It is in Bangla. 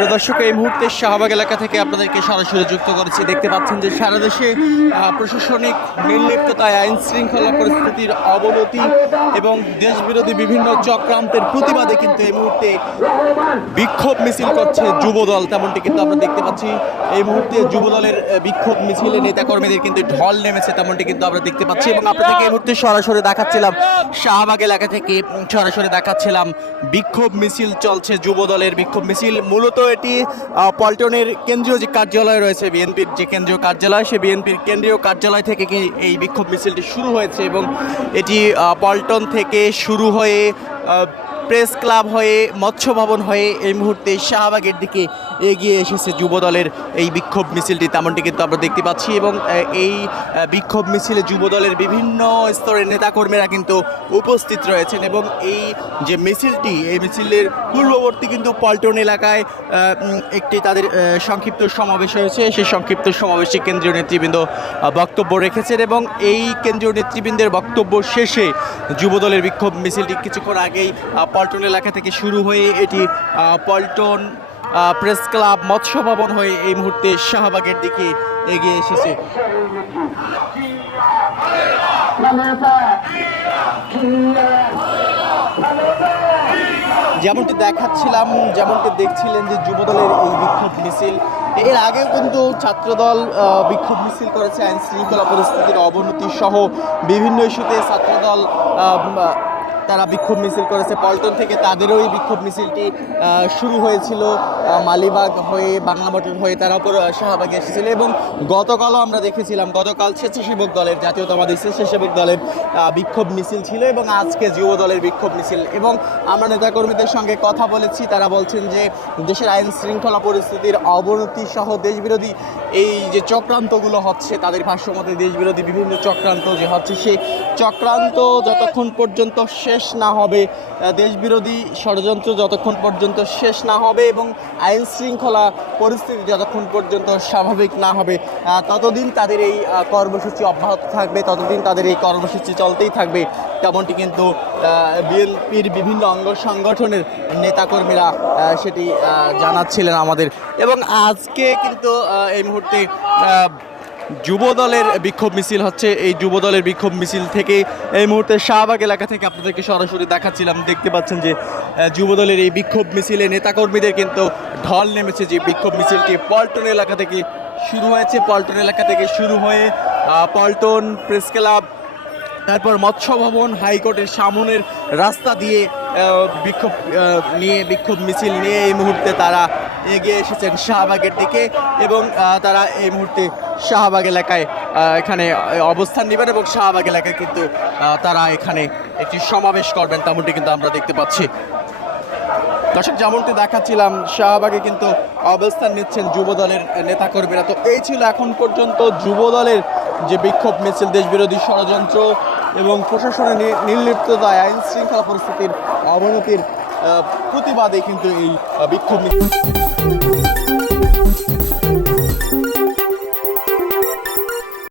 প্রিয় দর্শক, এই মুহূর্তে শাহবাগ এলাকা থেকে আপনাদেরকে সরাসরি যুক্ত করেছি। দেখতে পাচ্ছেন যে সারা দেশে প্রশাসনিক নির্লিপ্ততায়, আইন শৃঙ্খলা পরিস্থিতির অবনতি এবং দেশবিরোধী বিভিন্ন চক্রান্তের প্রতিবাদে কিন্তু এই মুহূর্তে বিক্ষোভ মিছিল করছে যুবদল। তেমনটি কিন্তু আমরা দেখতে পাচ্ছি। এই মুহূর্তে যুবদলের বিক্ষোভ মিছিলে নেতাকর্মীদের কিন্তু ঢল নেমেছে, তেমনটি কিন্তু আমরা দেখতে পাচ্ছি। এবং আপনাদেরকে এই মুহূর্তে সরাসরি দেখাচ্ছিলাম শাহবাগ এলাকা থেকে, সরাসরি দেখাচ্ছিলাম বিক্ষোভ মিছিল চলছে যুবদলের বিক্ষোভ মিছিল। মূলত এটি পল্টনের কেন্দ্রীয় যে কার্যালয় রয়েছে, বিএনপির যে কেন্দ্রীয় কার্যালয়, সে বিএনপির কেন্দ্রীয় কার্যালয় থেকে এই বিক্ষোভ মিছিলটি শুরু হয়েছে এবং এটি পল্টন থেকে শুরু হয়ে প্রেস ক্লাব হয়ে মৎস্য ভবন হয়ে এই মুহূর্তে শাহবাগের দিকে এগিয়ে এসেছে যুবদলের এই বিক্ষোভ মিছিলটি, তেমনটি কিন্তু আমরা দেখতে পাচ্ছি। এবং এই বিক্ষোভ মিছিলে যুবদলের বিভিন্ন স্তরের নেতাকর্মীরা কিন্তু উপস্থিত রয়েছেন এবং এই যে মিছিলটি, এই মিছিলের পূর্ববর্তী কিন্তু পল্টন এলাকায় একটি তাদের সংক্ষিপ্ত সমাবেশ হয়েছে। সেই সংক্ষিপ্ত সমাবেশে কেন্দ্রীয় নেতৃবৃন্দ বক্তব্য রেখেছেন এবং এই কেন্দ্রীয় নেতৃবৃন্দের বক্তব্য শেষে যুবদলের বিক্ষোভ মিছিলটি কিছুক্ষণ আগেই পল্টন এলাকা থেকে শুরু হয়ে এটি পল্টন প্রেস ক্লাব মৎস্য ভবন হয়ে এই মুহূর্তে শাহবাগের দিকে এগিয়ে এসেছে। যেমনটি দেখাচ্ছিলাম, যেমনটি দেখছিলেন যে যুবদলের এই বিক্ষোভ মিছিল, এর আগেও কিন্তু ছাত্রদল বিক্ষোভ মিছিল করেছে। আইন শৃঙ্খলা পরিস্থিতির অবনতি সহ বিভিন্ন ইস্যুতে ছাত্রদল তারা বিক্ষোভ মিছিল করেছে। পল্টন থেকে তাদেরও এই বিক্ষোভ মিছিলটি শুরু হয়েছিল, মালিবাগ হয়ে বাংলা মোটর হয়ে তারা উপর শাহবাগে এসেছিল। এবং গতকালও আমরা দেখেছিলাম, গতকাল স্বেচ্ছাসেবক দলের, জাতীয়তাবাদী স্বেচ্ছাসেবক দলের বিক্ষোভ মিছিল ছিল এবং আজকে যুব দলের বিক্ষোভ মিছিল। এবং আমরা নেতাকর্মীদের সঙ্গে কথা বলেছি, তারা বলছেন যে দেশের আইন শৃঙ্খলা পরিস্থিতির অবনতি সহ দেশবিরোধী এই যে চক্রান্তগুলো হচ্ছে, তাদের ভাষ্যমতে দেশবিরোধী বিভিন্ন চক্রান্ত যে হচ্ছে, সেই চক্রান্ত যতক্ষণ পর্যন্ত শেষ না হবে, দেশবিরোধী ষড়যন্ত্র যতক্ষণ পর্যন্ত শেষ না হবে এবং আইন শৃঙ্খলা পরিস্থিতি যতক্ষণ পর্যন্ত স্বাভাবিক না হবে, ততদিন তাদের এই কর্মসূচি অব্যাহত থাকবে, ততদিন তাদের এই কর্মসূচি চলতেই থাকবে। তেমনটি কিন্তু বিএনপির বিভিন্ন অঙ্গ সংগঠনের নেতাকর্মীরা সেটি জানাচ্ছিলেন আমাদের। এবং আজকে কিন্তু এই মুহূর্তে যুবদলের বিক্ষোভ মিছিল হচ্ছে। এই যুবদলের বিক্ষোভ মিছিল থেকে এই মুহূর্তে শাহবাগ এলাকা থেকে আপনাদেরকে সরাসরি দেখাচ্ছিলাম। দেখতে পাচ্ছেন যে যুবদলের এই বিক্ষোভ মিছিলে নেতাকর্মীদের কিন্তু ঢল নেমেছে। যে বিক্ষোভ মিছিলটি পল্টন এলাকা থেকে শুরু হয়েছে, পল্টন এলাকা থেকে শুরু হয়ে পল্টন প্রেস ক্লাব, তারপর মৎস্য ভবন, হাইকোর্টের সামনের রাস্তা দিয়ে বিক্ষোভ মিছিল নিয়ে এই মুহূর্তে তারা এগিয়ে এসেছেন শাহবাগের দিকে। এবং তারা এই মুহূর্তে শাহবাগ এলাকায় এখানে অবস্থান নেবেন এবং শাহবাগ এলাকায় কিন্তু তারা এখানে একটি সমাবেশ করবেন, তেমনটি কিন্তু আমরা দেখতে পাচ্ছি। দর্শক, যেমনটি দেখাচ্ছিলাম, শাহবাগে কিন্তু অবস্থান নিচ্ছেন যুবদলের নেতাকর্মীরা। তো এই ছিল এখন পর্যন্ত যুবদলের যে বিক্ষোভ মিছিল, দেশবিরোধী ষড়যন্ত্র এবং প্রশাসনের নির্লিপ্ততায় আইন শৃঙ্খলা পরিস্থিতির অবনতির প্রতিবাদে কিন্তু এই বিক্ষোভ মিছিল।